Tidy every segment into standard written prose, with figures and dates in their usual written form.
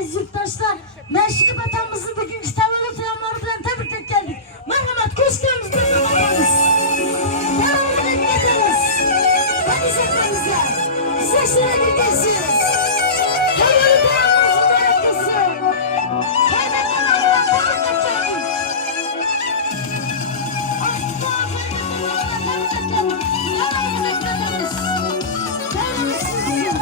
aziz yurttaşlar, Meşriki vatanımızın bugünkü tavalı planları bilen tebrik geldik. Merhamet, hoş geldiniz. Devamını beklediğiniz. Hadi zekranıza. Size şöyle bir geçiyoruz. Tavalı planımızın ayaklısı. Kaybetmem Allah'ın tebrik geldik. Asla kaybetmem Allah'ın tebrik geldik. Devamını beklediğiniz. Devamını sizin.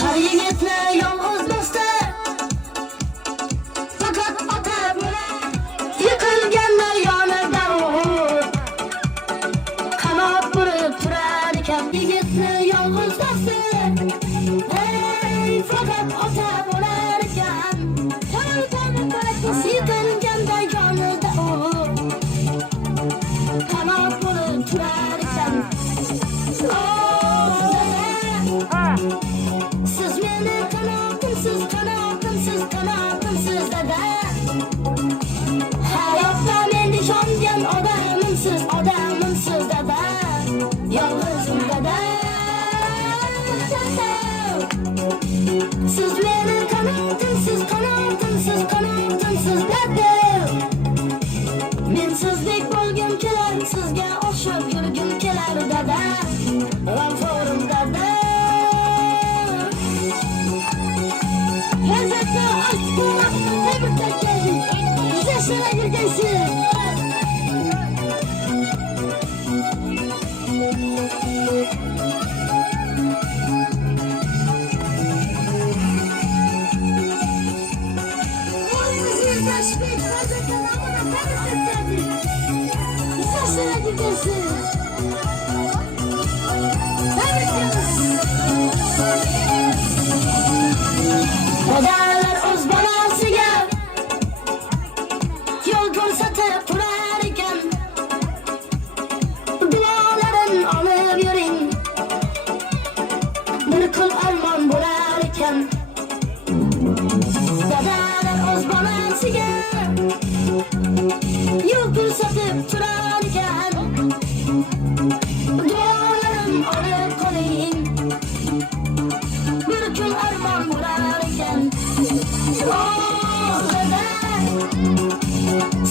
Kariyetle yalnız bastı. Fakat ata yıkılganlar yanında olur. Kanat vurup durarken yiğitle yalnız bastı. Hey, fakat ata vurarken yıkılganlar yanında olur. Kanat vurup durarken siz beni kanatımsız dede. Hayatta beni şamgen adamımsız dede. Yalnızım dede. Siz beni kanatımsız dede. Mensizlik bo'lgim kelar, sizga o'xshab yurgim kelar dada. G'amxo'rim dada. Hazratda aşkına tebrikler geldik. Bize şöyle bir gelsin. Odalar o'z bolasiga yo'l ko'rsatib turar ekan. Duolarin olib yuring, bir kun armon bo'lar ekan. Odalar o'z bolasiga yo'l ko'rsatib turar ekan. Duolarin olib qoling, bir kun armon bo'lar ekan.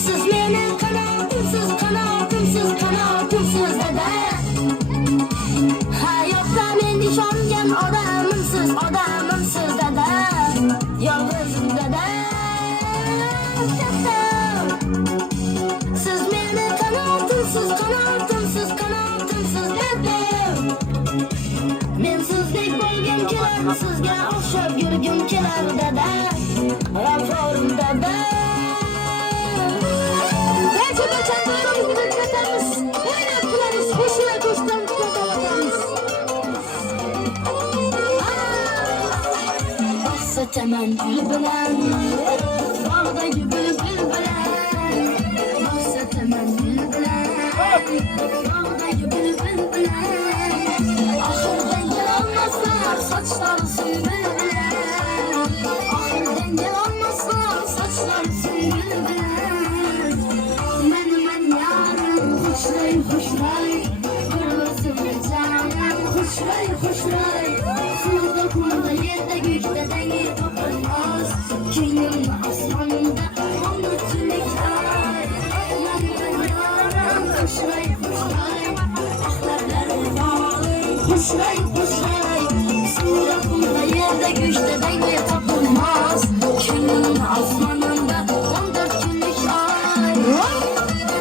Siz meni kanatımsız dede. Hayotda men ishongan odamimsiz dede. Yolg'izim dede. Siz meni kanatımsız dede. Mensizlik bo'lgim kelar, sizga o'xshab yurgim kelar dada. G'amxo'rim dada. Barcha vatandoshlarimizni kutamiz. O'ynab kulamiz, qo'shila qo'shdan kutamiz. Oqsataman gul bilan, bog'dagi bulbul bilan. Oqsataman gul bilan, bog'dagi bulbul bilan. Ahirdan gelolmaslar saçlar sümbül bilen. Ahirdan gelolmaslar saçlar sümbül bilen. Men yarım hoşlay bir özüm canım hoşlay. Suda yerde gökte dengi toplanmaz. Köyümde asmanında onu tülük ay. Men yarım hoşlay. Ahlarlarım bağlı hoşlay. Suda yerde gökte dengi toplanmaz. Köyümde asmanında 14 günlük ay.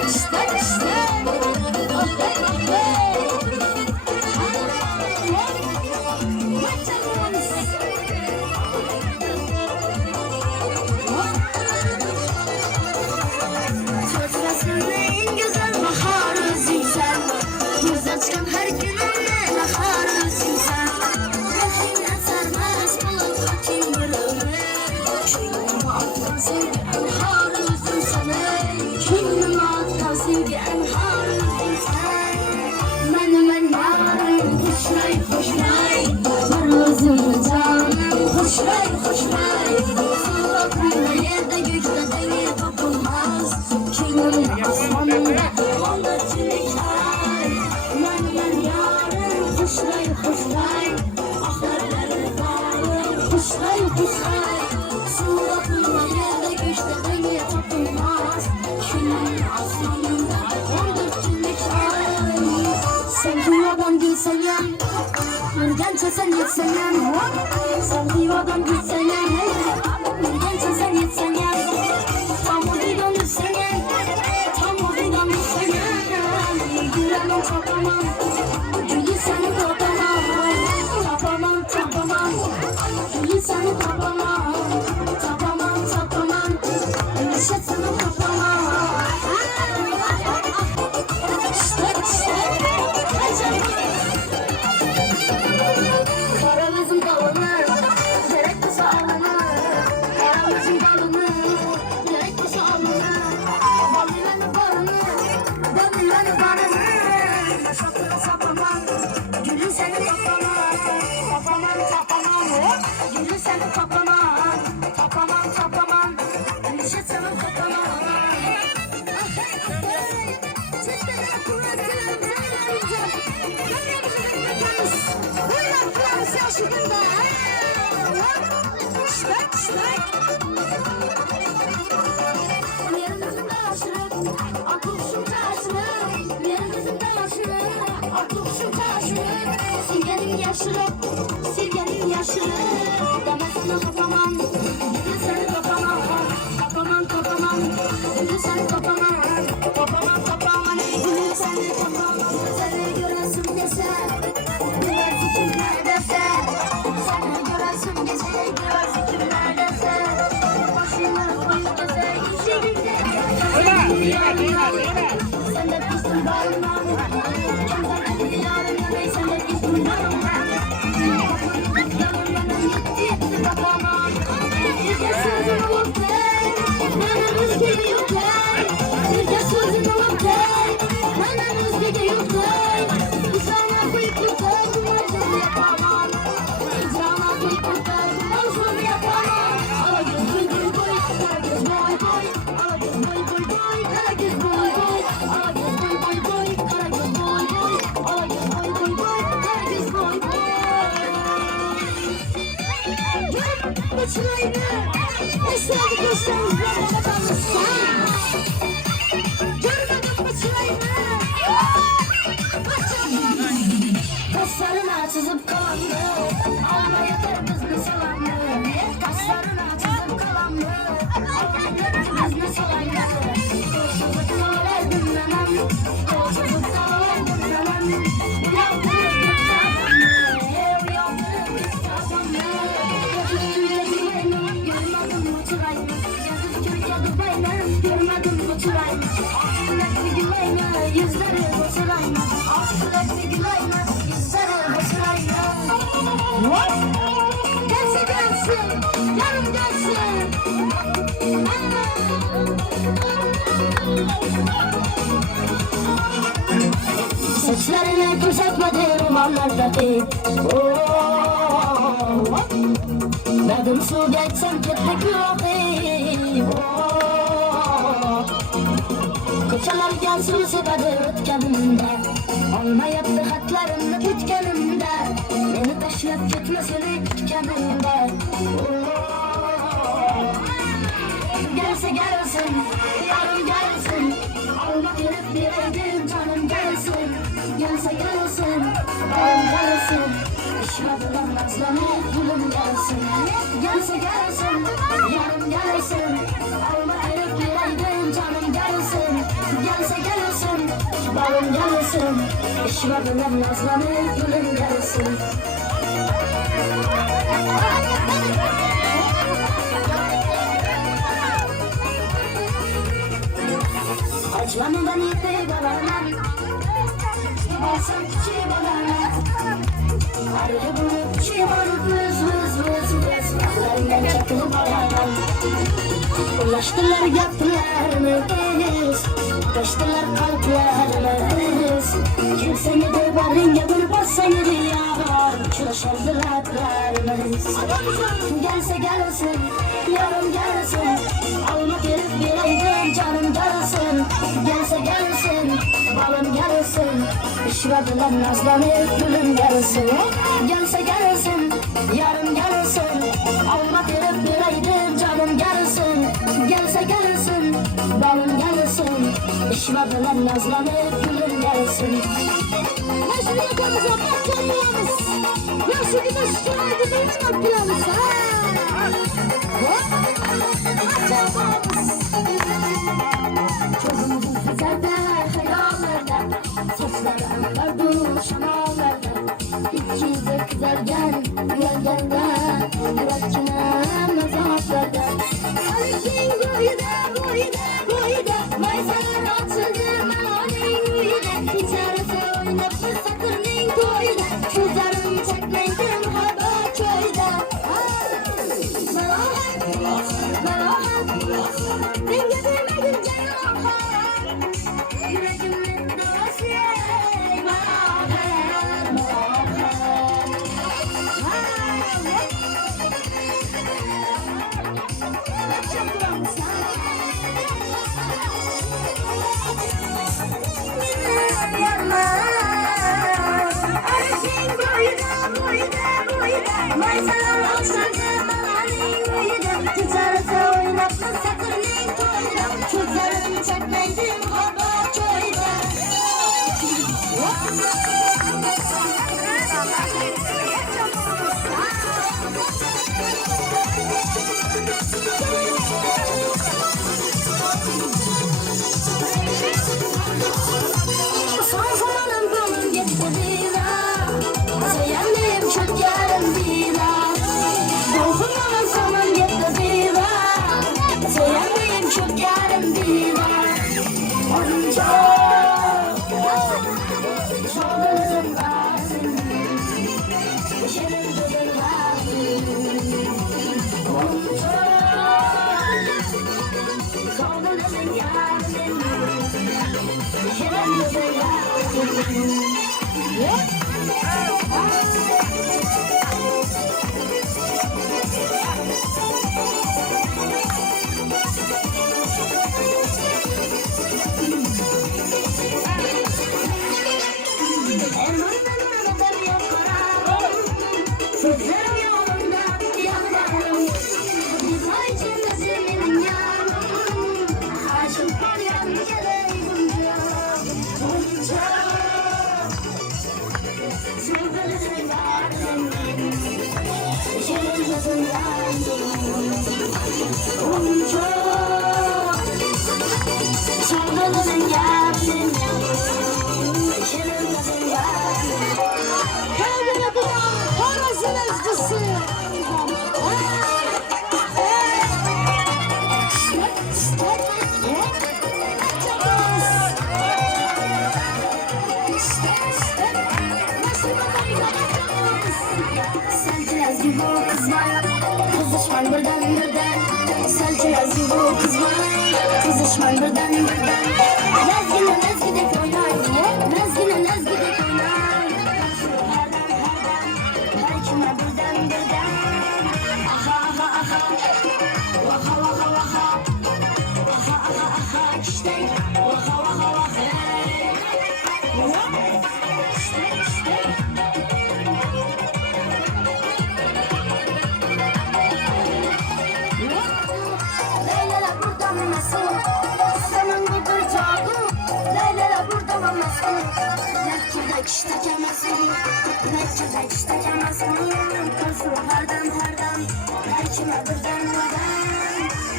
İşte en güzel bahar özüysen. Göz açkan her günümde bahar özüysen. Ruhumda sarmaz bulut hakim bir ömür. Köyüme attan sevgi enhar özüysen. Köyüme attan sevgi enhar özüysen. Men yarım hoşlay. Bir özüm canım hoşlay. Suda kumda yerde gökte dengi topulmaz. Köyümde asmanında 14 günlük ay. Sen dünyadan gitsen ya, Ürgençe sen gitsen ya. Sen dünyadan gitsen ya, Ürgençe sen gitsen ya. Tam oradan düşsen ya, tam oradan düşsen ya. Gülenin tapamam, gülü seni tapamam. Tapamam, tapamam, gülü seni tapamam. Tapamam, tapamam, gülüşe seni tapamam. Karamızın dalını, gerek kısa alını. Karamızın dalını, gerek kısa alını. Damilanı barını, damilanı barını. Şokunu sapamam, gülü seni tapamam. Tapamam, tapamam, gülü seni tapamam. Tapamam, tapamam, gülüşe seni tapamam. Yerimizin taşını, aklımsın taşını. Yerimizin taşını, aklımsın taşını. Silgenin yaşını, silgenin yaşını. Demesini kapamam, gülü seni kapamam. Kapamam, kapamam, gülü seni kapamam. Kapamam, kapamam, gülü seni kapamam. Seni göresim gelse, gülersin kim neredeyse. Seni göresim gelse, gülersin kim neredeyse. Başını koyup gelse, işe gidecek. Sen de pistin bağırma. Kimse de yarın yemeği, sen de pistin bağırma. Yanımdan gitti kapamam. Yüzde sözün olup de, bana rızkı yok de. Yüzde sözün olup de, bana rızkı yok de. Sana koyup tutar, kumazını yapamam. Sana koyup tutar, kumazını yapamam. Ala göz boy boy boy, kara göz boy boy. Ala göz boy boy boy, kara göz boy boy. Ala göz boy boy boy, kara göz boy boy. Ala göz boy boy boy, kara göz boy boy. Gör başlayını, esnafı gösterizlerle tanışsan. Görmedim başlayını. Kaşlarına çizip kalanlı, almaya terimiz ne salanlı. Kaşlarına çizip kalanlı, almaya terimiz ne salanlı. Çocukta verdim nenem, çocukta verdim nenem. Yaptığım yaptığımı, ev yaptığım yaptığımı. Yazık Türkiye'de benim, görmedim bu çırayını. Yazık Türkiye'de benim, görmedim bu çırayını. Aslında bir güleyme, yüzleri bu çırayını. Aslında bir güleyme, yüzleri bu çırayını. Gelsin gelsin, yarım gelsin. Saçlarını kuşatmadı romanlardaki. Verdim su geçsem gittik yok. Koçalar gelsin sebebi ötkenimde. Alma yaptı hatlarımı bütkenimde. Beni taşıyıp gitmesini bütkenimde. Gelse gelsin, yarım gelsin. Alma gelip bireydim canım gelsin. Gelse gelsin, yarım gelsin. İşmadılar nazlanıp gülüm gelsin. Gelse gelsin, yarım gelsin. Alma gelip bireydim canım gelsin. Gelse gelsin, balım gelsin. İşmadılar nazlanıp gülüm gelsin. Açmanından yetti babana. Baksam küçüğü babana. Arı bulup çıvarıp vız vız vız vız. Laflarından çakılıp babana. Ulaştılar yaptılarımız. Taştılar kalplerimiz. Kimseni de barınca bir bassaydı yar. Çoşardı laflarımız. Gelse gelsin, yarım gelsin. Almak herif bireydim canım gelsin. Gelse gelsin, balım gelsin. İşvediler nazlanıp gülüm gelsin. Gelse gelsin, yarım gelsin. Almak herif bireydim canım gelsin. Gelse gelsin, balım gelsin. İşime bilen nazlanıp gülürlersin. Nasıl yakamıza bakacağımız, nasıl gidip şuraydı benim yapacağımız ha? Çocuğumuzun güzelde, hayalerde, saçları akardı şamallarda. İkisi de kızarken, yelgende, yürekine mezatlarda. Ali'sin boyda, maysalar açıldı melanin uyuda. İçerisi oynayıp sakırının koyuda. Kızlarım çekmeydim hava köyde. Ben getirmedim canavar. Yüreğimin duası çekmeydim hava köyde. Son zamanım gönlüm gitti bira. Seyenliyim çok yarın bira. Dokunmanın sonum gitti bira. Seyenliyim çok yarın bira. Onun çok zorluğum var. Şirin gözüm var. Onun çok zorluğum yarın. Şirin gözüm var. Sözlerim yolunda yanlarım. Güzel içinde senin yanım. Aşık var yan geleyimce. Bunca sevgilim var senin. Şirin gözüm yandım. Bunca sevgilim yandım. Şirin gözüm yandım. Kendine duran parasın ezgisi. Selçuk gibi o kız var. Kızışman birden. Selçuk gibi o kız var. Kızışman birden. Nezgine oynar. Nezgine oynar. Her kime birden. Aha. Vaha. Aha. İşte. Vaha. İşte. Leyla burada mı nasıl? Senin gibi cadı. Leyla burada mı nasıl? Nekide iştekemezsin. Kızım herden. Her kime birden.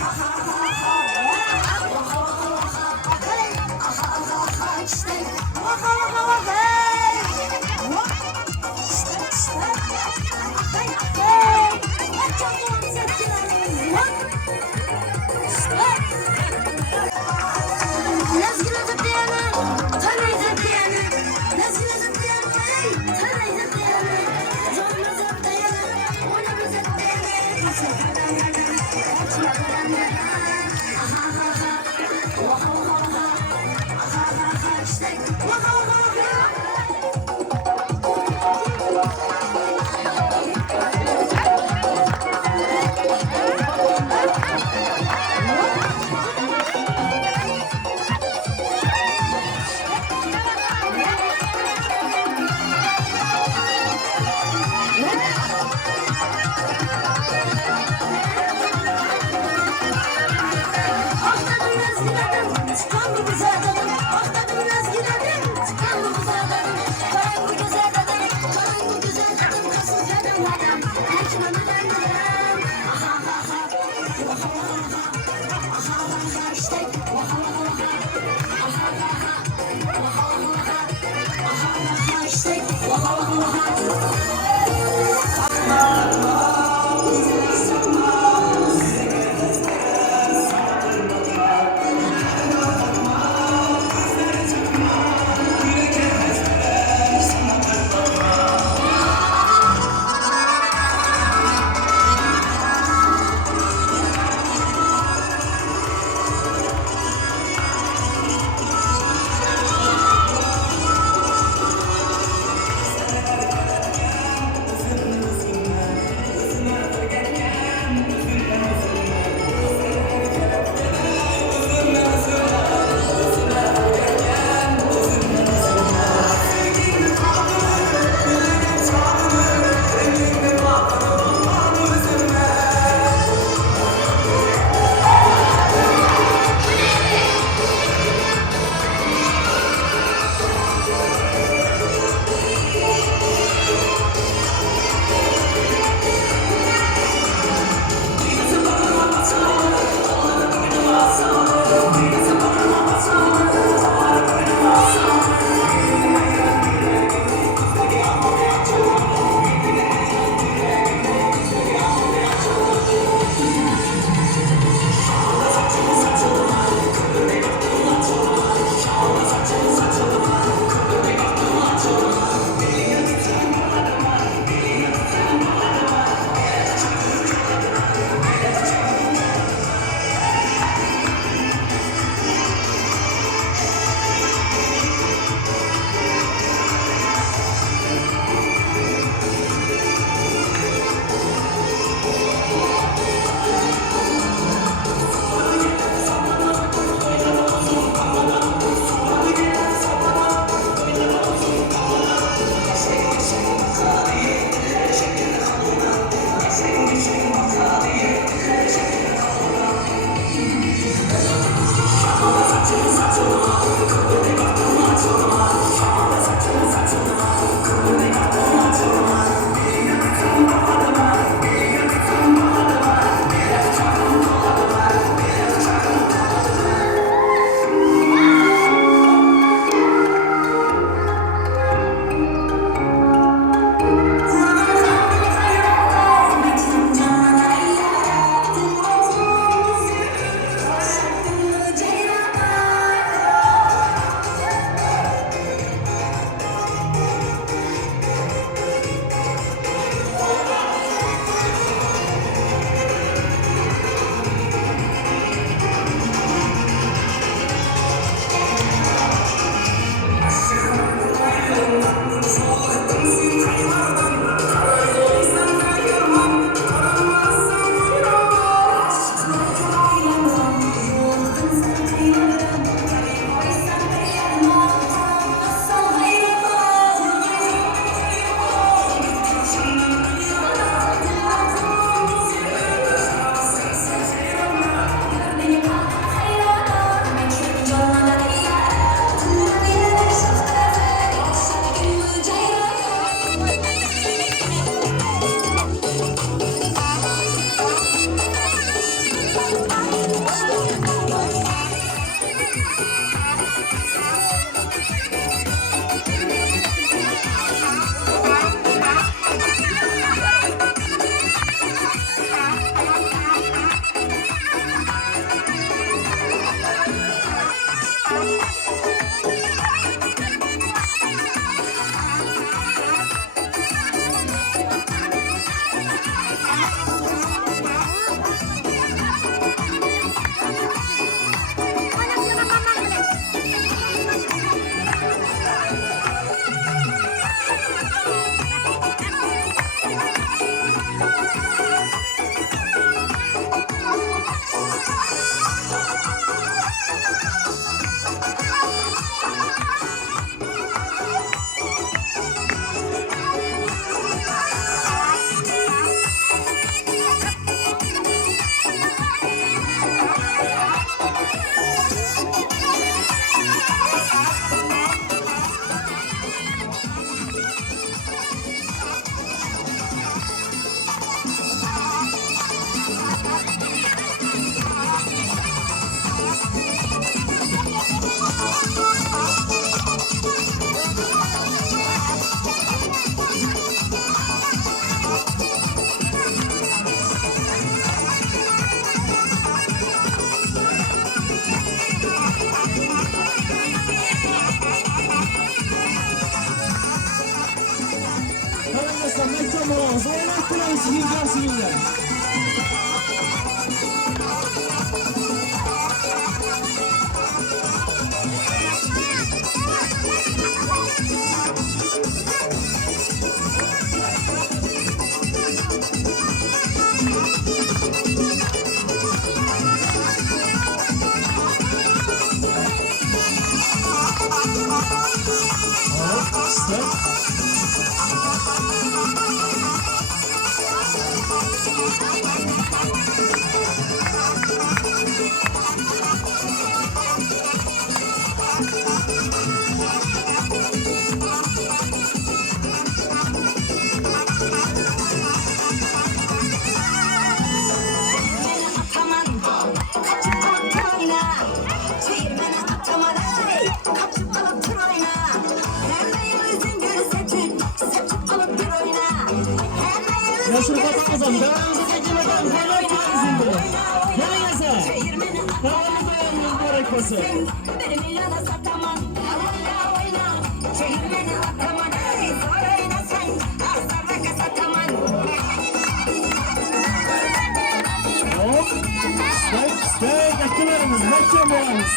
Aha. İşte. Vaha. İstanbul bize Daim sizin karşınızda. Meşhur katamızın devamımızı teklemeden hürmet tutumuzundur. Gelin yasa. Devamlı dayanımız mübarek olsun. Hop. Stay. Bekçilerimiz, bekçilerimiz.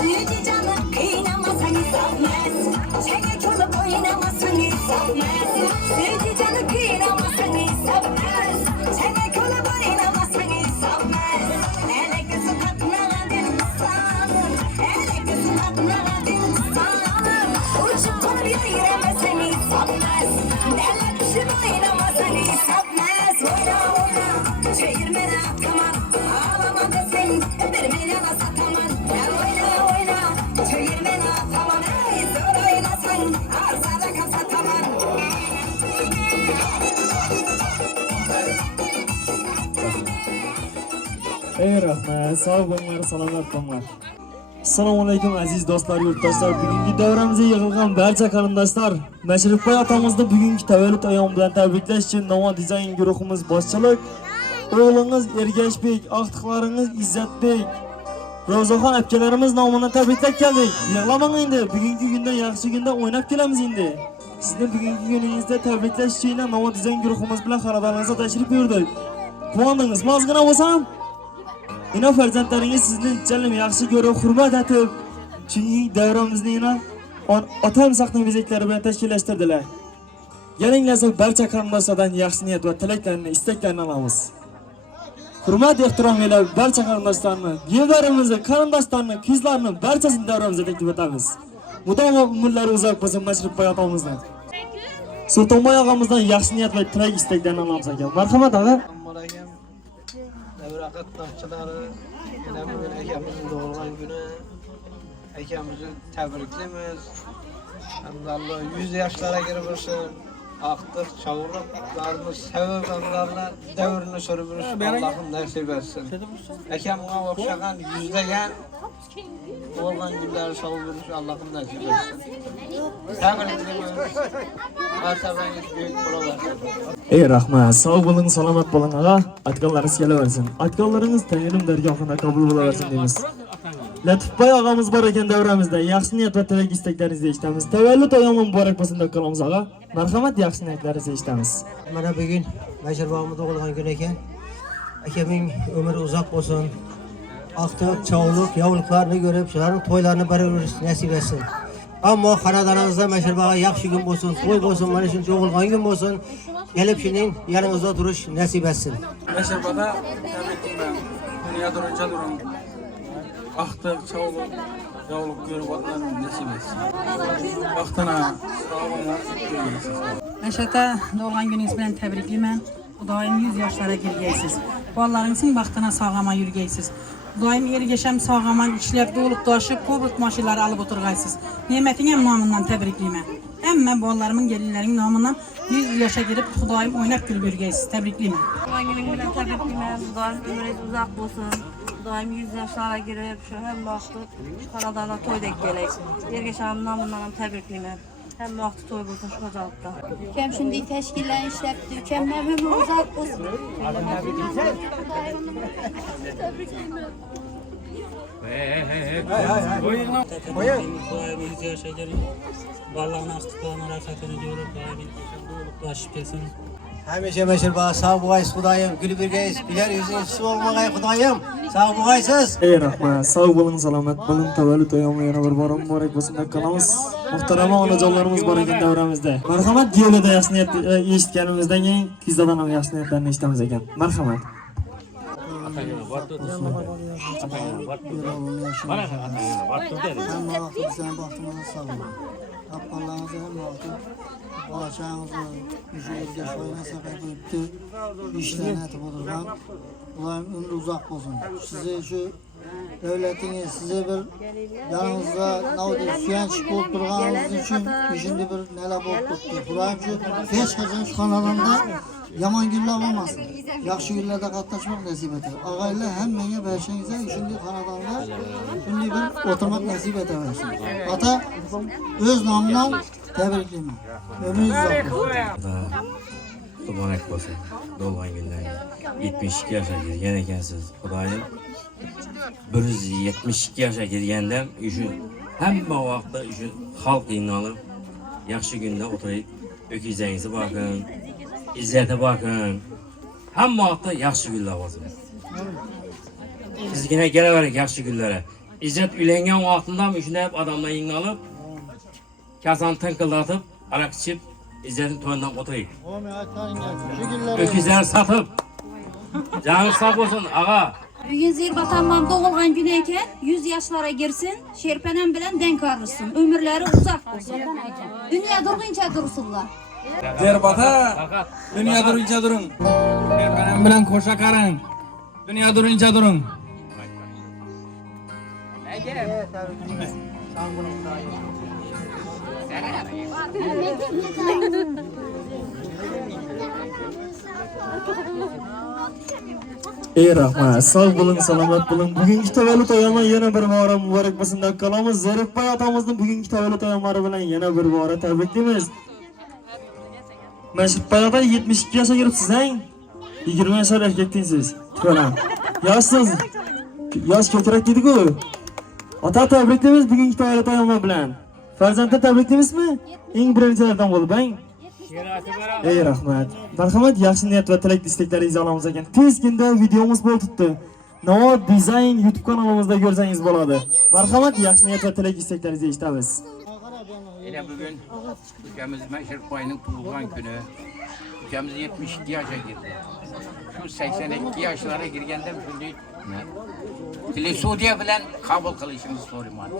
Sütü canı kıynamasan isafmez. Çenek olup oynamasan isafmez. Sütü canı kıynamasan isafmez. Çenek olup oynamasan isafmez. Hele kızı katlanadın sanım. Hele kızı katlanadın sanım. Uçup olup yürüyemezsen isafmez. Hele düşüp oynamasan isafmez. Oyna oyna çevirmene ataman. Ağlama desen bir milyona sataman. Ey rahmet, sağ olunlar, selamat olunlar. Assalomu alaykum aziz do'stlar, yurtdoshlar. Bugungi davramizga yig'ilgan barcha qarindoshlar, Mashrifboy otamizni bugungi tavallud ayyom bilan tabriklash uchun Navo dizayn guruhimiz boshchilik o'g'lingiz Ergashbek, aqtiqlaringiz Izzatbek, Ro'zaxon akalarimiz nomidan tabriklab keldik. Yig'lamang endi, bugungi kunda yaxshi kunda o'ynab kelamiz endi. Sizni bugungi kuningizda tabriklash uchun Navo dizayn guruhimiz bilan xonadoningizga tashrif buyurdik. Quvondingizmi ozgina bo'lsam? Ina farzandlaringiz sizni jallim yaxshi ko'rib, hurmat etib, chunki davramizni otam saqlan bezaklari bilan tashkillashtirdilar. Kelinglar, barcha qarindoshlardan yaxshi niyat va tilaklarini, istaklarini olamiz. Hurmat, ehtirom bilan barcha qarindoshlarni, yevlarimizni, qarindoshlarni, qizlarni barchasini davramizga taklif etamiz. Mudom umrlari uzoq bo'lsin Mashrifboy otamizdan. Sultonboy og'amizdan yaxshi niyat va tilak istaklarini olamiz ekan. Marhamat og'a. Devre katnafçıları, yine bugün ekemizin doğulgan günü, ekemizi tebriklimiz. Hem de Allah 100 yaşlara girmişsin, aktık, çavurluklarını sevip onlarla devrini sürmüş, Allah'ım nasip etsin. Ekemine okşakan yüzdegen, doğulgan günleri savurmuş, Allah'ım nasip etsin. Tebriklimiz, mertebeniz büyük buralar. Ey rahmat, sağ olun, selamat bo'lin ağa. Aytganlaringiz kelaversin. Aytganlaringiz Tangrim dargohida qabul bo'laversin deymiz. Latifboy og'amiz bor ekan davramizda. Yaxshi niyat va tilak istaklaringizni eshitamiz. Tavallud ayyomi muborak bo'lsin deb qolamiz ağa. Marhamat, yaxshi niyatingizni eshitamiz. Mana bugun Mashrifboyimiz tug'ilgan kun ekan. Akamning umri uzoq bo'lsin. Aqtiq, chavliq, yovliqlarni ko'rib, shularning to'ylarini baravar nasib etsin. Ammo xonadoningizda Mashrifboyga yaxshi kun bo'lsin, to'y bo'lsin, mana shu tug'ilgan kun bo'lsin. Gelip şimdi yanımızda duruş nasip etsin. Mashrifboyga tabriklayman. Dunyo duruncha durun. Vaqti sog'lik, yog'lik ko'rib o'tgan nasib etsin. Vaqtına sog' bo'linglar. Meşhata doğan gününüz bilen tebriklimen. Daim 100 yaşlara girgeysiz. Ballarınızın vaxtına sağama yürgeysiz. Daim ergeşem sağaman işlep dolup daşıp kobrut maşinleri alıp oturgaysız. Nimetin hem namından tebriklimen. Emme ballarımın gelinlerin namından 100 yaşa girip daim oynak gül bürgeysiz. Tebriklimen. Doğan günün bilen tebriklimen. Daim ömrünüz uzak olsun. Daim 100 yaşlara girip şu hem vaxtı Kanada'na toydek gelek. Ergeşem namından tebriklimen. Hem vaxtı toy bulsun şu hocalıkta. Kem şimdi teşkiller işlepti. Kem uzak olsun. Doim 100 yaşa girin. Ballarını aktıklarına rahatını görüp doim doğuluklaşıp gelsin. Hamisha Meşirba sağ boğayız Xudayım. Gülü birgeyiz. Güler yüzünüz su olmagay Xudayım. Sağ boğaysız. Ey rahmat, sağ olun, salomat olun. Tavallud ayyomi yana bir bora muborak bo'lsin deb qolamiz. Muhtarama onajonlarimiz bor ekan davramizda. Marhamat, diyoda yaxshi niyat eshitganimizdan keyin kizzadan ham yaxshi niyatlarni eshitamiz ekan. Marhamat. Hamma vaqt bizani baxtimizga sog'in. Haqqonlarimizni hamma vaqt bolachamizni o'sha yerga foydasi qaytibdi. Ishlarni aytib o'tirgan. Ular umri uzoq bo'lsin. Sizni shu davlatingiz sizni bir yaningizda navdi suyanch bo'lib turganingiz uchun ishimda bir nelar bo'lib turibdi. Xudoyim shu hech qachon shu xonadonda yomon kunlar bo'lmasin. Yaxshi kunlarda qatnashmoq nasib etadi. Og'aylar hammaga barchangizga shunday xonadonda shunday bir o'tirmoq nasib etaversin. Ota o'z nomidan tabriklayman. Umringiz uzoq bo'lsin. Mübarek olsun. Doğan günden 72 yaşa girgen ekensiz. Xudoyim 172 yaşa girgenden şu hamma vaqtda şu xalq qiynalib yaxshi kunda o'tirib o'kizangizni bakın, izzati bakın. Hamma vaqtda yaxshi kunlar bo'lsin. Sizgina kelaverik yaxshi kunlari. İzzat uylangan vaqtida ham shunday odamlar qiynalib, kazan tinqillatib, aroq ichib, İzzet'in toyundan oturayım. Öküzler satıp. Canı sağ olsun ağa. Bugün Zirvatan mam doğulgan günü eken 100 yaşlara girsin, şerpenem bilen denk arırsın. Ömürleri uzak olsun. Dünya durgunca dursunlar. Zerbata, dünya durunca durun. Benim bilen koşa karın. Dünya durunca durun. Ey rahmat, sağ olun, salomat bo'lin. Bugungi tavallud ayyomi yana bir bora muborak bo'lsin deb qolamiz. Zarifboy otamizni bugungi tavallud ayyomlari bilan yana bir bora tabriklaymiz. Mashriqboy ota 72 yoshga kiribsiz-ang. 20 yoshli erkakdinsiz. Ko'ram. Yoshsiz. Yosh ko'krak dedi-ku. Ota tabriklaymiz bugungi tavallud ayyomlari bilan. Farzandni tabriklaymizmi? Eng birinchilardan bo'lib-ang. Ey rahmat. Marhamat, yaxshi niyat va tilak istaklaringizni olamiz ekan. Tez kunda videomiz bo'lib turibdi. Navo Design YouTube kanalimizda ko'rsangiz bo'ladi. Marhamat, yaxshi niyat va tilak istaklaringizni eshitamiz. Yine bugün ülkemiz Meşrikboy'un tug'ilgan kuni. Ülkemiz 72 yaşa girdi. Şu 82 yaşlara girgende shunday Telesudiya bilan qabul qilishimizni so'rayman.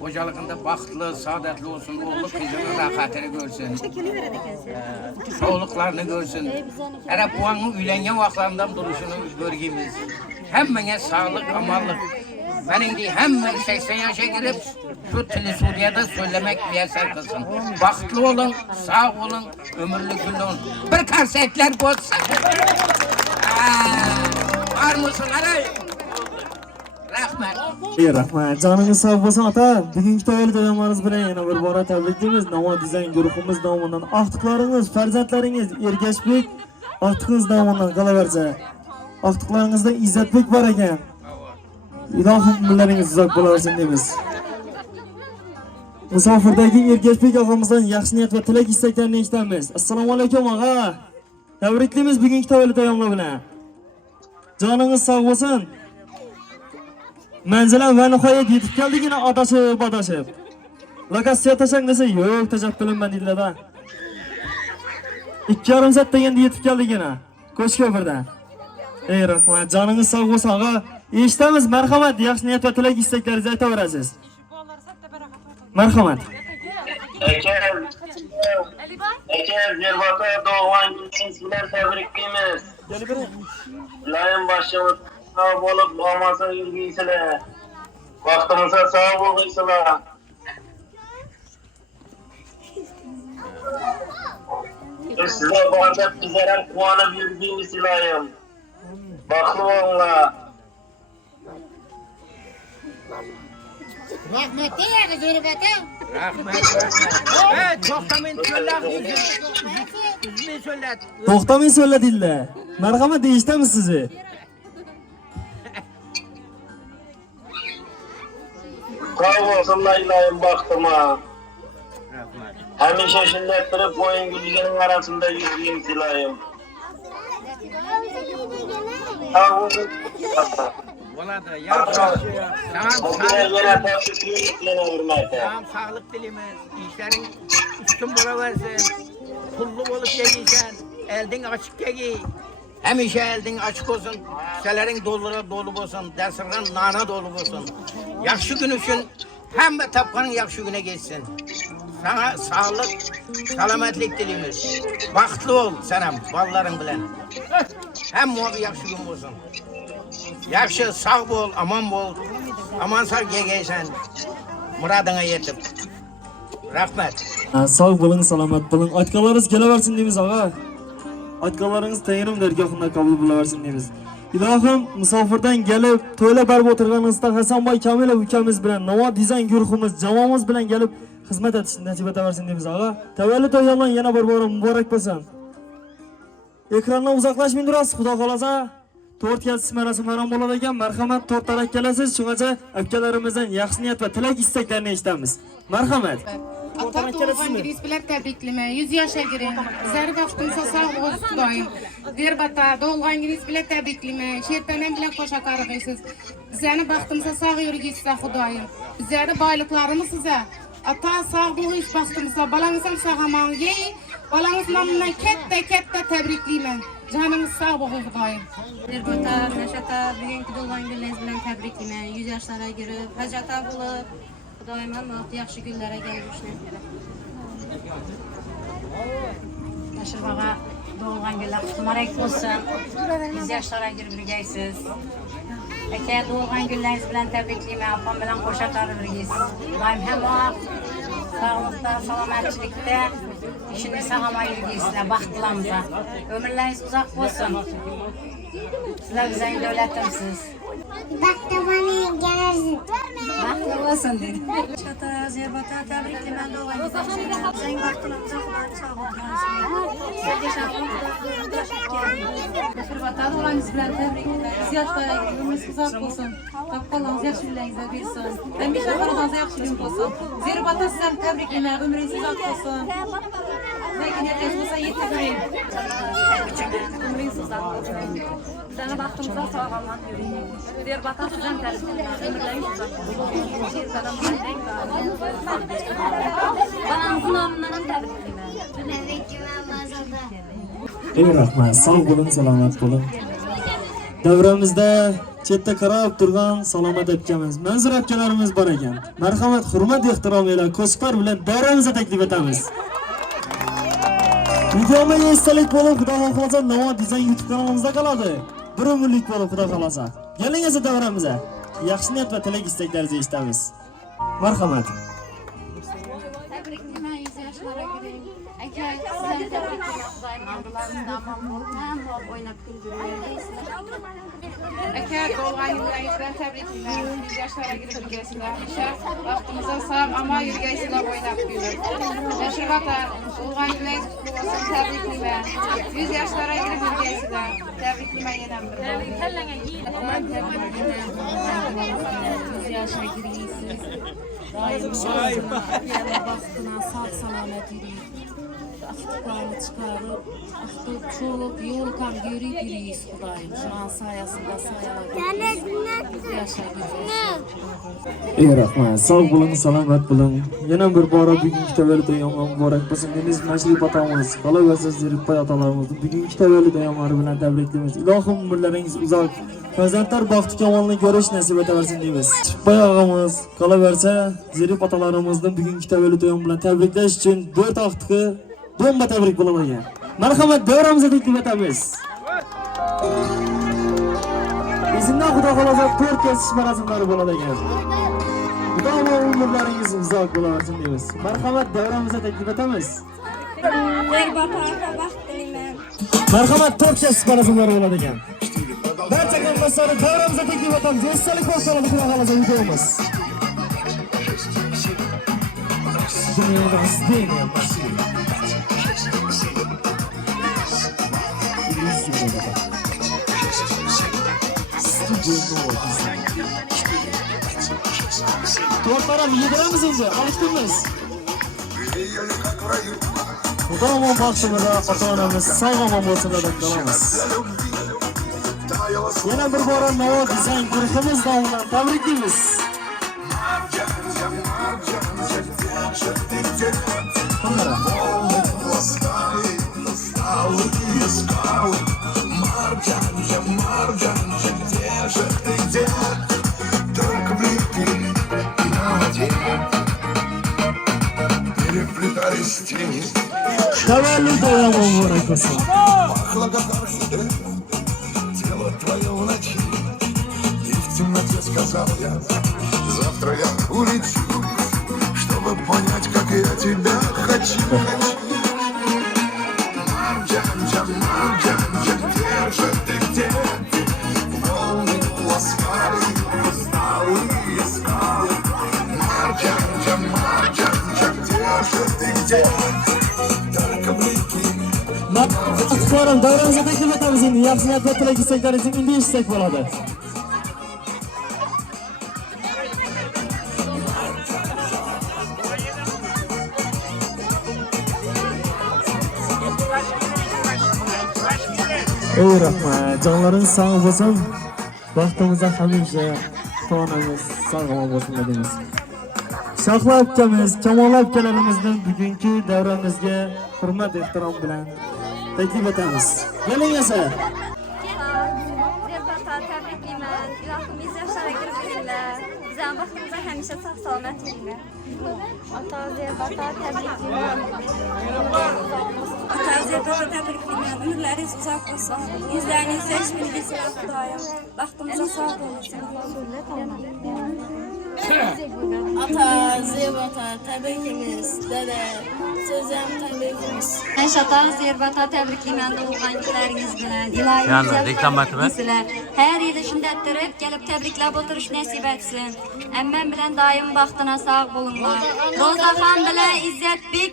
Xo'jaligida baxtli, saodatli bo'lsin, o'g'li qizining rohatini ko'rsin. Sog'liqlarni ko'rsin. Ana buning uylangan vaqtlardan turishini ko'rgimiz. Hammaga sog'lik, amonlik. Mening hamma 80 yaşa girip şu Telesudiyada söylemek müyesser kılsın. Baxtli olun, sağ olun, ömürlü günlü olun. Bir karsetler bozsa. Var mısın aray? Rahmet. Ey rahmat, canınız sağ bo'lsin ota. Bugungi tavallud ayyomlaringiz bilan yana bir bora tabriklaymiz. Navo Design guruhimiz nomidan aqtiqlaringiz, farzandlaringiz Ergashbek aqtiqingiz nomidan qolaversa. Aqtiqlaringizda Izzatbek bor ekan. Ilohim umrlaringiz uzoq bo'laversin deymiz. Musofirdagi Ergashbek og'amizdan yaxshi niyat va tilak istaklarini eshitamiz. Assalomu alaykum og'a. Tabriklaymiz bugungi tavallud ayyomlari bilan. Joningiz sog' bo'lsin. Manzilam va nihoyat yetib keldigina adashib. Lokatsiya tashang desa, yo'q, tajab qilinman dedilar-da. 2,5 soat deganda yetib keldigina. Ko'chko'pirdan. Ey rahmat, joningiz sog' bo'lsin og'a. Eshitamiz, marhamat, yaxshi niyat va tilak istaklaringizni aytaverasiz. Marhamat. Aka, Zerbata doğan gününüz bilan tabriklaymiz. Ilohim boshimiz sog' bo'lib, omon yurgaysizlar. Vaqtimizda sog' bo'lgaysizlar. Sizlar borda bizlar ham quvonib yurgaymiz ilohim. Baxtli bo'linglar. Rahmet deyadi Zerbata. Rahmet. Evet, to'xtamin so'lab uzmay so'lad. To'xtamay so'lladinglar. Marhamat, eshitamiz sizni. sağ olsunlar ilayim baktıma. Rahmet. Hamisha shunday turib o'yin gulligining arasında yurgin ilayim. Sağ olun. Bo'ladi, yaxshi. Yana tavsiye yana hurmatli. Tamam, sağlık dilimiz. İşlerin üstün bo'laversin. Pullu bo'lib yegiysan, eldin açık yegi. Hamisha eldin açık olsun. Kiselerin dolu olsun. Dasturxon nana dolu olsun. Yaxshi gün üçün hamma tapqaning yaxshi güne geçsin. Sana sağlık, selametlik dilimiz. Baxtlı ol sanam, balların bilen. Hem muhabbet yaxshi gün olsun. Yaxshi, sağ bol, aman bol. Aman sağ yegeysen. Muradına yetip. Rahmet. Sağ bulun, selamet bulun. Aytganlaringiz kelaversin deymiz ağa. Aytganlaringiz Tangrim dergohida qabul bo'laversin deymiz. Ilohim musofirdan kelib, to'yla barib o'tirganingizda Hasanboy Kamilov ukamiz bilan Navo dizayn guruhimiz, jamoamiz bilan kelib xizmat etishni nasib etaversin deymiz ağa. Tavallud to'yinglar yana bir bora muborak bo'lsin. Ekrandan uzoqlashmay turasiz, xudo xolasa. Tort kelsiz marosimi harom bo'ladi ekan. Marhamat, tort tarak kelasiz. Shungacha akalarimizdan yaxshi niyat va tilak istaklarini eshitamiz. Marhamat. Atam doğan giriz bilen tebrikleme, 100 yaşa girin. Bizleri vaxtımıza sağ olsun Xudayım. Derbata, doğan giriz bilen tebrikleme, şerpenem bilen koşa karıgıysız. Bizleri vaxtımıza sağ yürügüyüz Xudayım. Bizleri baylıklarımız size. Ata sağ buluyuz vaxtımıza, balanızdan sağaman yeyi. Balanız namından kette tebrikleymen. Canımız sağ bulun Xudayım. Derbata, Neşata, bugünkü doğan günleriniz bilen tebrikleme, 100 yaşlara girip, hacata bulup, Xudayım hamma yaxshi günlere gelmişler. Yaşırbağa doğulgan günler mübarek olsun. 100 yaşlara girip birgeysiz. Eke doğulgan günleriniz bilen tebrikleyme, apam bilen koşa karı birgeyiz. Xudayım hamma sağlıkta, salametçilikte, işini sağama yürüyüzler, baxtılarımıza. Ömürleriniz uzak olsun. Sizler güzel devletimsiz. Baktımanı gelsin. Baxtlı olsun dedi. Şata, Zerbata, tebriklemen doğan güzel. Sen baxtılarımıza kulağını sağ olun. Sevgi şartlarımıza Zerbata doğan güzel tebriklemen. Biz yaşlara ömrümüz uzak olsun. Tapkalarınız yaxşı bilenizde bilsin. Ben bir şartlarınızda yaxşı gün olsun. Zerbata sizden tebriklemen, ömrünüz uzak olsun. Zenginiyetiniz olsa yetirin. Ömrünüz uzak olsun. Bizden baxtımıza sağlamak yürüyün. Zerbata sizden tebriklemen, ömürleriniz uzak olsun. Balanızın namından tebriklemen. Ey rahmat, sağ bulun, selamet bulun. Davramizda chetda qarab turgan salomat akamiz, Manzur akalarimiz bor ekan. Marhamat, hurmat, ehtirom ila ko'shiqlar bilan davramizga taklif etamiz. Videoga esdalik bo'lib, xudo xohlasa Navo dizayn YouTube kanalimizda qoladi. Bir umrlik bo'lib, xudo xohlasa. Keling esa davramizga. Yaxshi niyat va tilak istaklaringizni eshitamiz. Marhamat. Tebriklemen 100 yaşlara girin. Aka, sizden tebriklemen Xudayım aldılarından hem oynap güldürüyorlar. Aka, doğan günleriniz bilen tebriklemen, 100 yaşlara girip yürüyüzler. Vaxtımıza sağ ama yürüyüzler oynap güldürüyorlar. Yaşırvata, doğan günleriniz kutlu olsun, tebriklemen. 100 yaşlara girip yürüyüzler. Tebriklemen yenen bir doğan. Tebriklemen, 100 yaşa giriyorsunuz. Daim baktına sağ selamet yürüyün. Aktıklarını çıkarıp, aktık çok yolkan yürüyüp yürüyüz Xudayım. Şu an sayesinde sayalar. 100 yaşa giriyorsunuz. Ey rahmat, sağ bulun, selamet bulun. Yana bir bora bugungi tavallud ayyomi muborak bo'lsin. Deniz Mashrib otamiz, qolaversa Zerbay otalarimizni bugungi tavallud ayyomlari bilan tabriklaymiz. Ilohim umrlaringiz uzoq, farzandlar baxti kamolini ko'rish nasib etaversin deymiz. Zerbay og'amiz, qolaversa Zerbay otalarimizni bugungi tavallud ayyomi bilan tabriklash uchun 4 vaqtga bomba tabrik bo'ladi. Marhamat, davramizga taklif etamiz. Bizimdan xudo xolasa 4 kesish marosimlari bo'ladi ekan. Xudo umrlaringiz uzoq bo'laversin deymiz. Marhamat, davramizga taklif etamiz. Marhamat, 4 kesish marosimlari bo'ladi ekan. Barcha qatnashchilarni davramizga taklif etamiz. Esdalik bo'lsin, xudo xolasa videomiz. Studio Nord. Tortlara mı yediremiz şimdi? Alıştırmayız. Tamam baktığımda ata-onamiz sağ-omon bo'lsin deb qolamiz. Yana bir bora Navo dizayn guruhimiz nomidan tabriklaymiz. Tavallud ayomon muborak bo'lsin. Тело твое в ночи, и в темноте сказал я, завтра я улечу, чтобы понять, как я тебя хочу. Марджан, где же ты, где? Волны ласкали, устал и искал. Марджан, где же ты, где? Только блики. Iqtidorim davramizga taklif etamiz endi. Yaxshi niyat va tilak istaklaringizni endi eshitsak bo'ladi. Ey rahmat, jonlaringiz sog' bo'lsin. Vaqtimizda hamisha ota-onamiz sog'-omon bo'lsin deymiz. Shohla akamiz, Kamol akalarimizning bugungi davramizga hurmat ehtirom bilan taklif etamiz. Keling esa. Zerbatar tabriklayman. Ilohimiz yoshlarga kirgizinglar. Bizning vaqtimizda hamisha sog' salomat bo'linglar. Ota Zerbatar tabriklayman. Ota Zerbatar tabriklayman. Umrlaringiz uzoq bo'lsin. Yuzlaringiz yosh bo'lsin Xudoyim. Vaqtimizda sog' bo'lsin. Ata Zerbatar tabriklaymiz. Dada sizam tabriklaymiz. Ota Zerbatar tabriklayman tug'ilgan kunlaringiz bilan. Ilohim sizlar har yili shunday turib kelib tabriklab o'tirish nasib etsin. Ammam bilan doim vaqtina sog' bo'linglar. Ro'zaxon bilan Izzatbek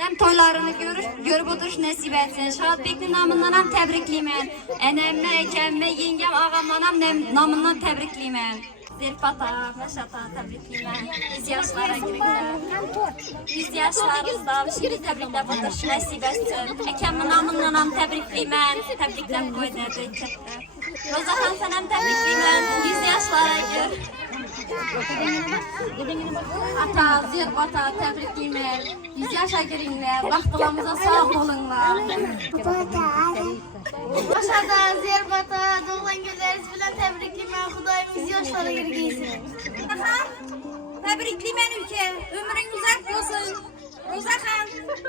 hem toylarini görüp oturuş nasip etsin. Şahitbek'in namından ham tabriklayman. Enemme, ekemme, yengem, ağamdan ham namından tabriklayman. Zerpata, Meşata tabriklayman. 100 yaşlara giringlar. 100 yaşlarınızda şimdi tabriklab oturuş nasip etsin. Ekemmin namından ham tabriklayman. Tabriklab koydu katta. Ro'zaxon sen ham tabriklayman. 100 yaşlara gir. Ata Zerpata tabriklayman. 100 yaşa giringlar. Vaqtlarımıza sog' bo'linglar. Meşata Zerpata doğulan günleringiz bilan tabriklayman. Xudoyimiz yoshlarga kirgizsin. Tabriklayman uka. Umring uzoq bo'lsin. Ro'zaxon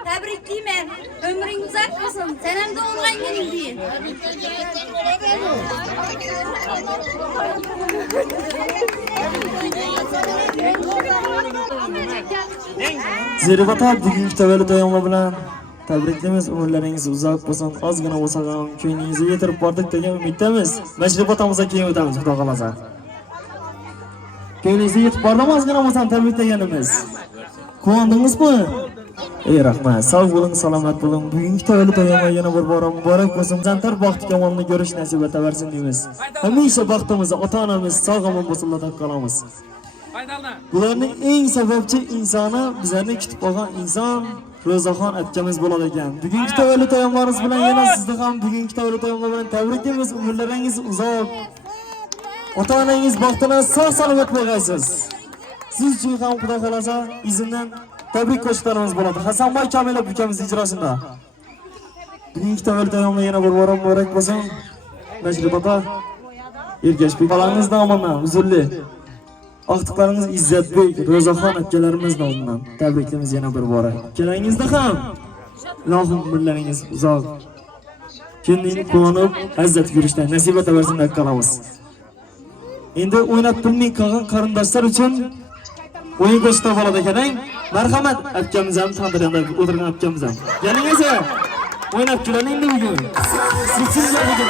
tabriklayman. Umring uzoq bo'lsin. Sen ham tug'ilgan kuning bilan. Zerbatar bugungi tavallud ayyomi bilan tabriklaymiz. Umrlaringiz uzoq bo'lsin. Ozgina bo'lsa ham ko'nglingizga yetirib bordik degan umiddamiz. Mashribotamizga keyin o'tamiz, xudo xolasa. Ko'nglingizga yetib bordimi ozgina bo'lsa tabriklaganimiz? Quvondingizmi? Ey rahmat, sog' bo'ling, salomat bo'ling. Bugungi tavallud ayyomi yana bir bora muborak bo'lsin. Zantar baxti kamolni ko'rish nasib etaversin deymiz. Hamisha baxtimizda ota-onamiz sog'-omon bo'lsin deb qolamiz. Bularning eng sababchi insoni bizlarni kutib olgan inson Ro'zaxon akamiz bo'lar ekan. Bugungi tavallud ayyomlaringiz bilan yana sizni ham bugungi tavallud ayyomlari bilan tabriklaymiz. Umrlaringiz uzoq. Ota-onangiz baxtini sog' salomat bo'lgaysiz. Siz uchun ham xudo xolasa izindan tabrik qo'shiqlarimiz bo'ladi. Hasanboy Kamilov ukamiz ijrosida. Bugungi tavallud ayyomi yana bir bora muborak bo'lsin. Majribota Ergashbek bolangiz nomidan huzurli Oqtiqlaringiz Izzatbek, Ro'zaxon akalarimiz nomidan tabriklaymiz yana bir bora. Kelangizda ham ilohim umrlaringiz uzoq. Kendini quvonib, izzat yurishdan nasib etaversin deb qolamiz. Endi o'ynab bilmay qolgan qarindoshlar uchun o'yin qo'shiqlar bo'ladi ekan. Marhamat, akamiz ham tandiranda o'tirgan akamiz ham. Kelingiz, o'ynab turaylik endi bugun. Siz bugun.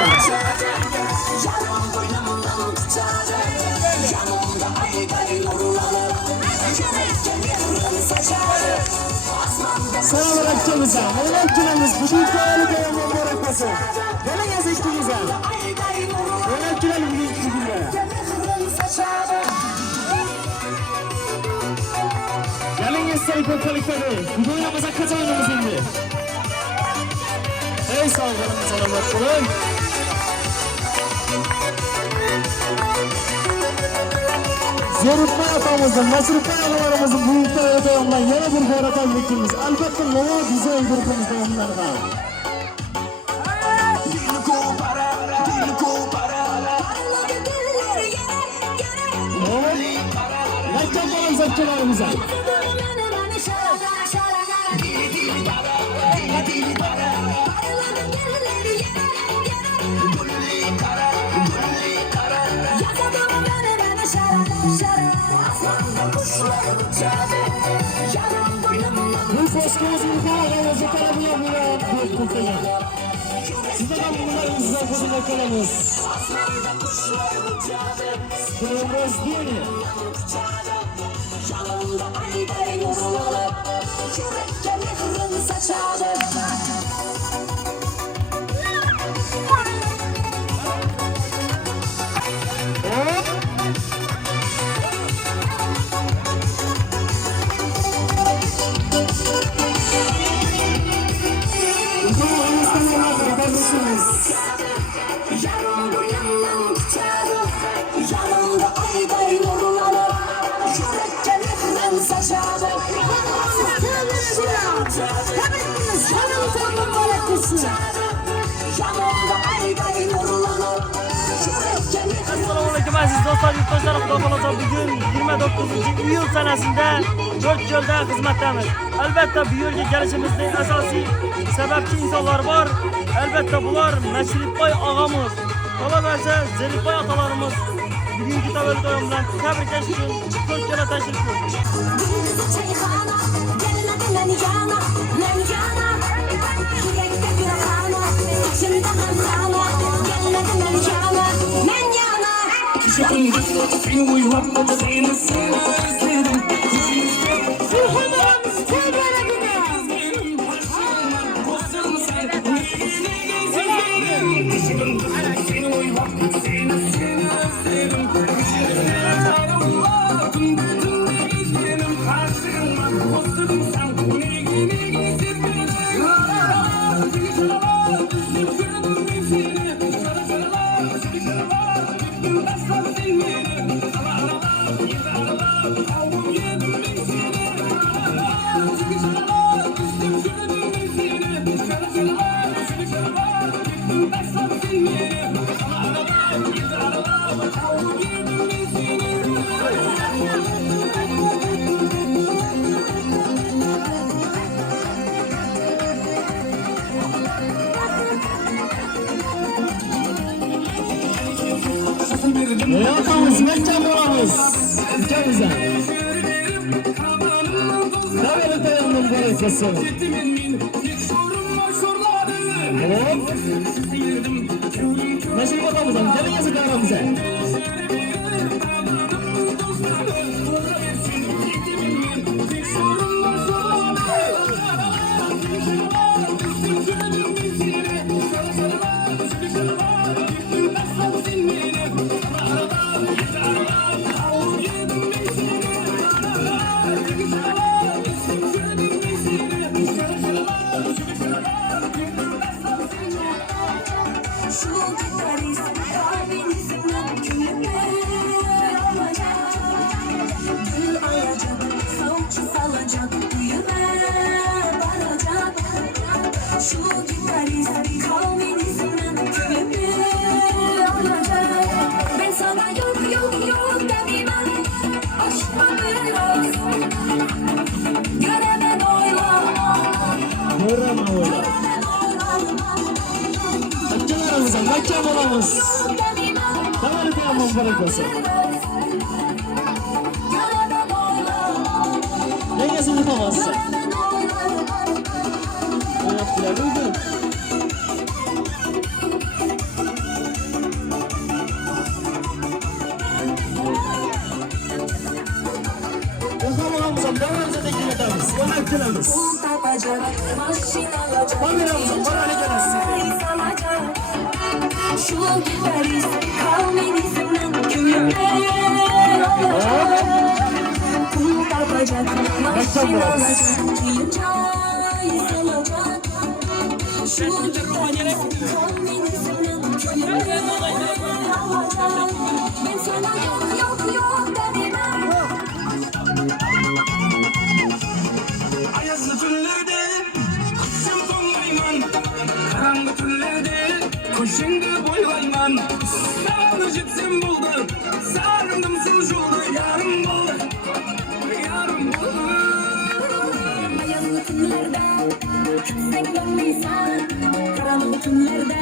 Selam akçamıza, oynayıp günümüz, bugün tavallud ayyomi muborak bo'lsin. Kelingiz ikkingiz ham. Oynayıp turaylik bugün. Seni ko'pkalikdagi videoyimizni qachon oynaymiz endi? Ey sog' bo'ling, salomat bo'ling. Zerikmay atamızdan, Nasribay ağalarımızın büyük davetiyle yana bir bora tabrikimiz. Albatta Nova Dizayn grubumuzda onlarga. Rakam balan zakçalarımıza. Bu koşkumuz ülkelerimizi kalabilmeye büyük kurtulur. Sizden bunlarımızdan kurtulur kalamız. Kırmız değil mi? Yanımda ayda yorulur, yürekten yıkırın saçarım. Yanımda ayda yorulur, yürekten yıkırın saçarım. Hepiniz yanımda mübarek olsun. Yanımda ayda yorulur, yürekten yıkırın. Assalomu alaykum aziz do'stlar, yurtdoshlar, xudo xolasa bugun 29-iyul sanasida 4 yo'lda xizmatdamiz. Albatta bu yo'lga kelishimizning asosiy sababchi insonlar bor. Albatta bular Nasribay og'amiz, qolaversa Zerikboy otalarimiz bugungi tavallud oyim bilan tabriklash uchun ko'chada tashrif buyurdi. Seni uyumak da seni sevdim. Atamız, Mekcan olamız. Ülkemizden. Tavallud oyunun berekesi. Hop. Nasıl bakamızdan, gelin yazık aramıza. Mekcan olamız. Tavallud oyunun berekesi. Ne yazın yapamazsın? Ne yaptılar duydun? Kameramızın devamlıca tekin ederiz. Yönettiremiz. Kameramızın parayla gelirsin. Şu gideriz, kalmin izinden gülme. Kul kapacak, başın alacak, çay salacak. Şu ben sana yok yok yok demem. Ayazlı tüllerde kuşum tonlayman, karanlık tüllerde koşundu boylayman. Sağlı jitsim buldu, sarıldım sulşuldu, yarım buldu, yarım buldu. Ayazlı tünlerde sen görmeysen, karanlık tünlerde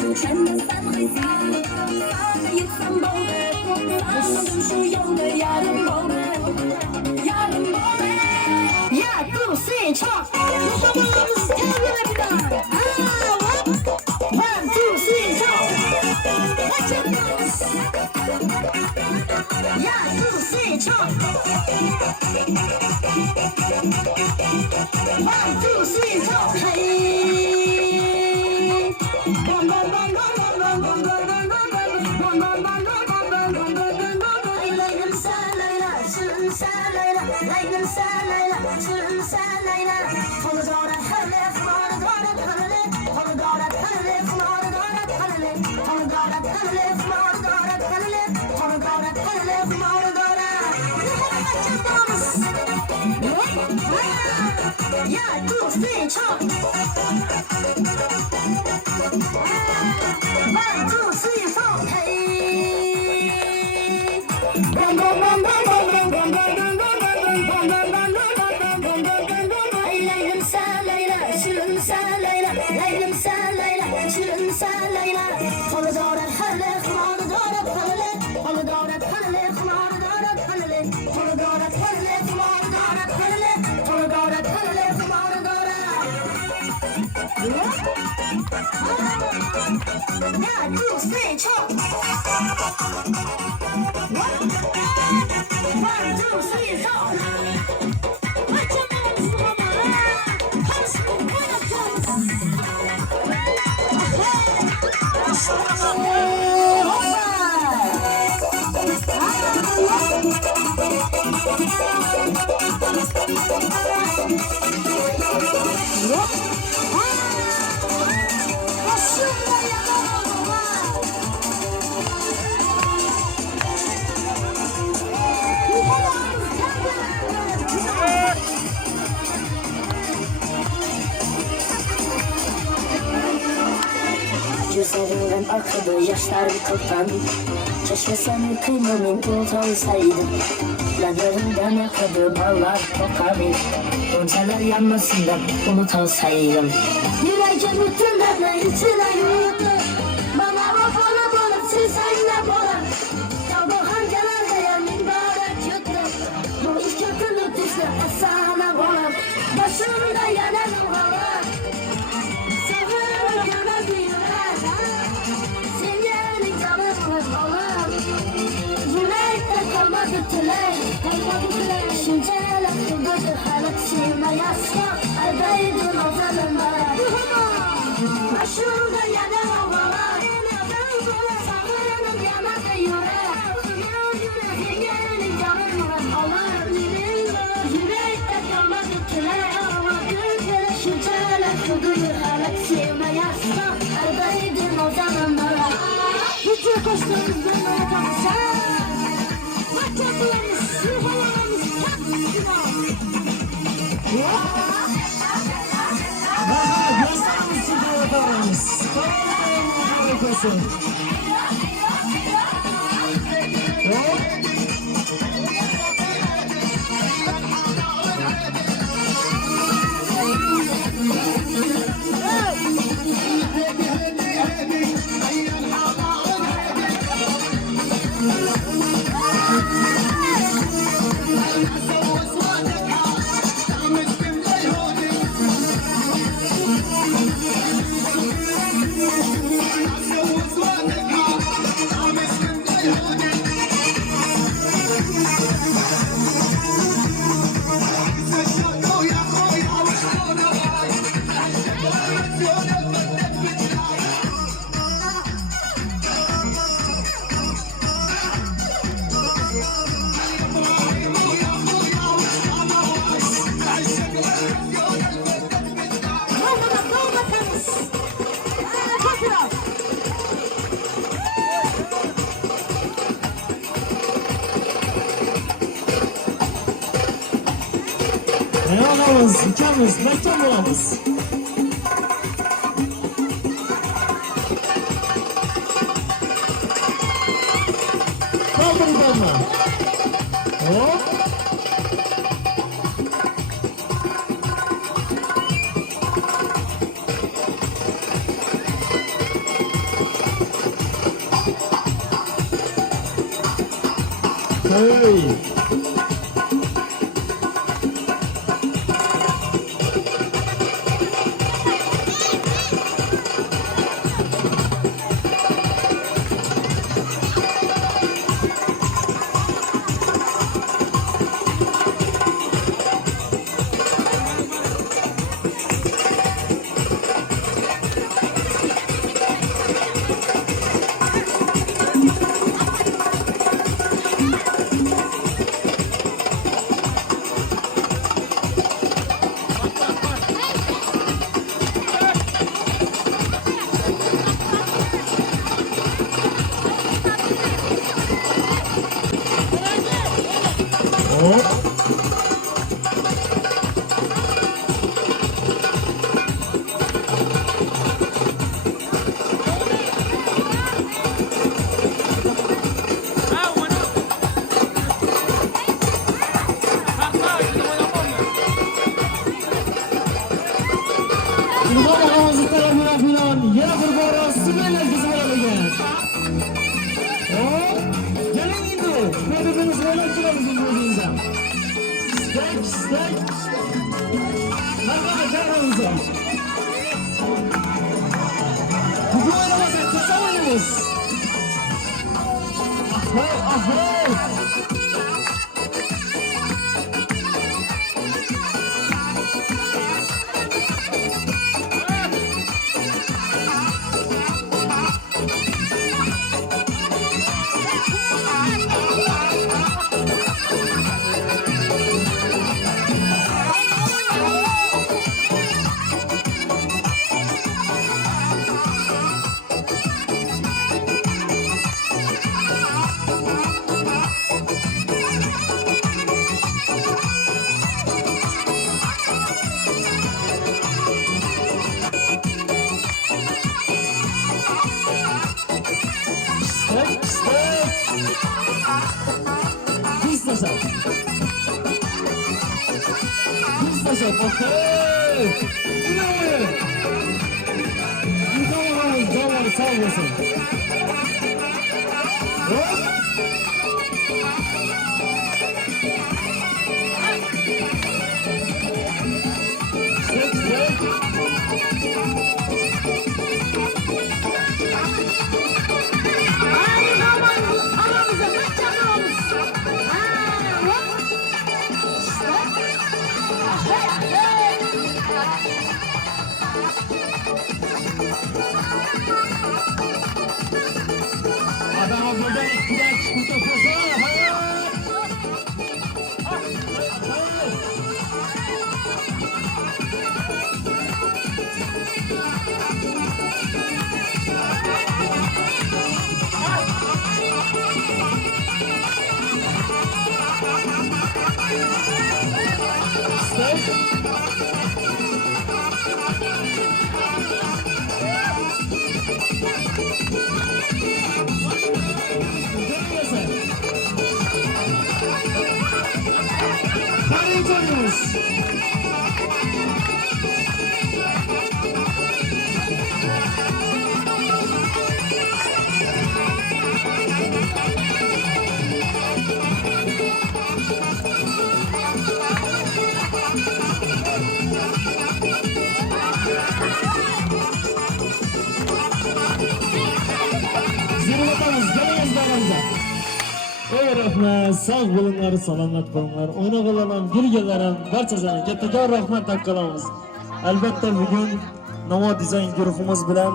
köşenmezsen kıysan. Sana yıksam boldu, sarıldım şu yolda, yarım buldu, yarım buldu. Ya dur sen çok, babalarımız tevhile bir daha. One, two, three, go. Let's go. Ya dur sen çok. One, two, three, go. Hey. Bam, bam, bam, bam, bam, bam, bam, bam, bam, bam, bam, bam, bam, bam, bam, bam, bam, bam. Layla sen layla, sürün sen layla, layla sen layla, sürün sen layla. Kolu doğra hele, kulağı doğra hele, kolu doğra hele, kulağı doğra hele, kolu doğra hele, kulağı doğra hele, kolu doğra hele, kulağı doğra. Ya dur sen çok. One, two, three, four, hey. Bam, bam, bam, bam, bam, bam, bam, bam, bam, bam, bam, bam, bam, bam, bam, bam, bam. Ay Laylım sen Layla, şırın sen Layla, Laylım sen Layla, şırın sen Layla. Kolu doğra hele, kulağı doğra hele, kolu doğra hele, kulağı doğra hele, kolu doğra hele, kulağı doğra hele, kolu doğra hele, kulağı doğra. Ya dur sen çok. One, two, three, four. What you mean, mama? Hush, what a place. Gözlerimden akıdı yaşlar toptan. Keşke seni kıymemin bulut olsaydım. Yanlarımdan akıdı ballar kokanı. Goncalar yanmasından bulut olsaydım. Yüreğim bütünlerle içine yürüdü. Bana vafalı bulup silsenle bola. Kalbağın kenarda yemin mübarek yuttu. Bu iş kötülük düştü sana bola. Başımda yanan hava. Sağır yana bir yürek. Senin canın oğlum. Yürekte kalmadı tüley. Düşünceler kıldı halat silme yasla. Aydaydın o zamanlar. Başımda yanan hava. Sağırım yana bir yürek. Senin canın oğlum. Yürekte kalmadı tüley. Düşünceler kıldı halat silme yasla. Aydaydın o zamanlar. Bütün koştuğumuzdan ortamıza. Bakacaklarımız, sırfalarımız hep güzel. Gösterimiz çıkıyor yaparız. Harikasın. Ayağımız, ikimiz, mekan bulamız. Kaldır kalma. Hop. Hey. Sağ bulunlar, selamet bulunlar. Oynağılanan, bilgilenen, barchasına kattaga rahmat takkalamiz. Albatta bugün Navo dizayn guruhimiz bilan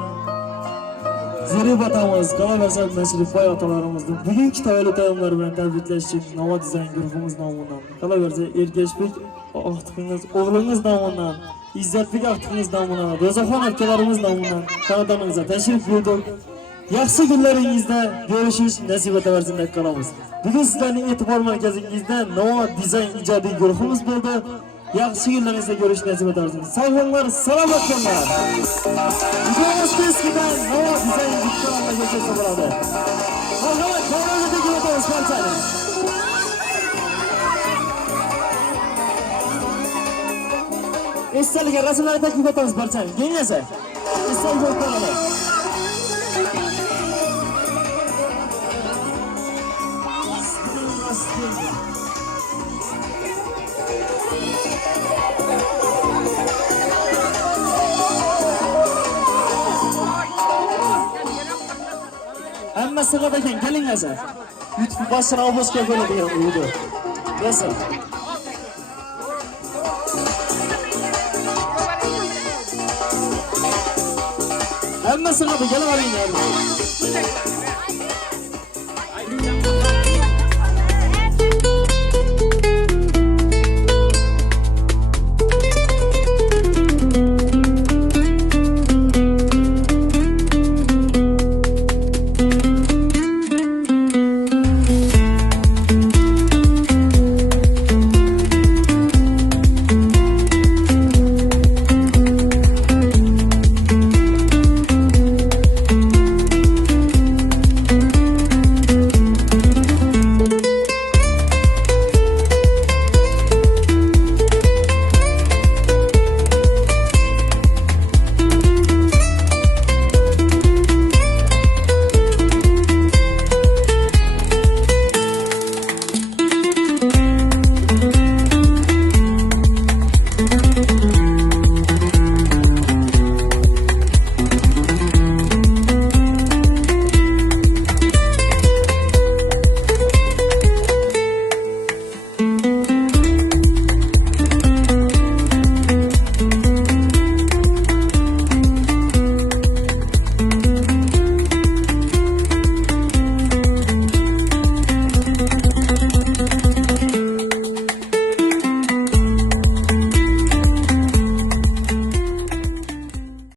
Zeribatamiz, qolaversa Nashrifboy otalarimizni bugungi tavallud taomlari bilan tabriklash uchun Navo dizayn guruhimiz nomidan, qolaversa Ergashbek Oqtiqingiz o'g'lingiz nomidan, Izzatbek Oqtiqingiz nomidan, Ro'zaxon akalarimiz nomidan xonadonimizga tashrif buyurdik. Yaxshi kunlaringizda ko'rishish nasib etaversin deb qolamiz. Bugun sizlarning e'tibor markazingizda Navo dizayn ijodiy guruhimiz bo'ldi. Yaxshi kunlaringizda ko'rish nasib etarsiniz. Sog' bo'linglar, salomat bo'linglar. Videomiz eskidan nova dizayn diktorlar ko'rsatsa bo'ladi. Marhamat, kameraga tegib o'tamiz barchani. Esdalik rasmlarni taklif etamiz barchani. Keyin esa esdalik bo'lib qoladi. Hamma sig'at ekan, keling asa. YouTube boshini obosga bo'ladigan video. Yasir. Hamma sig'at kelaveringlar.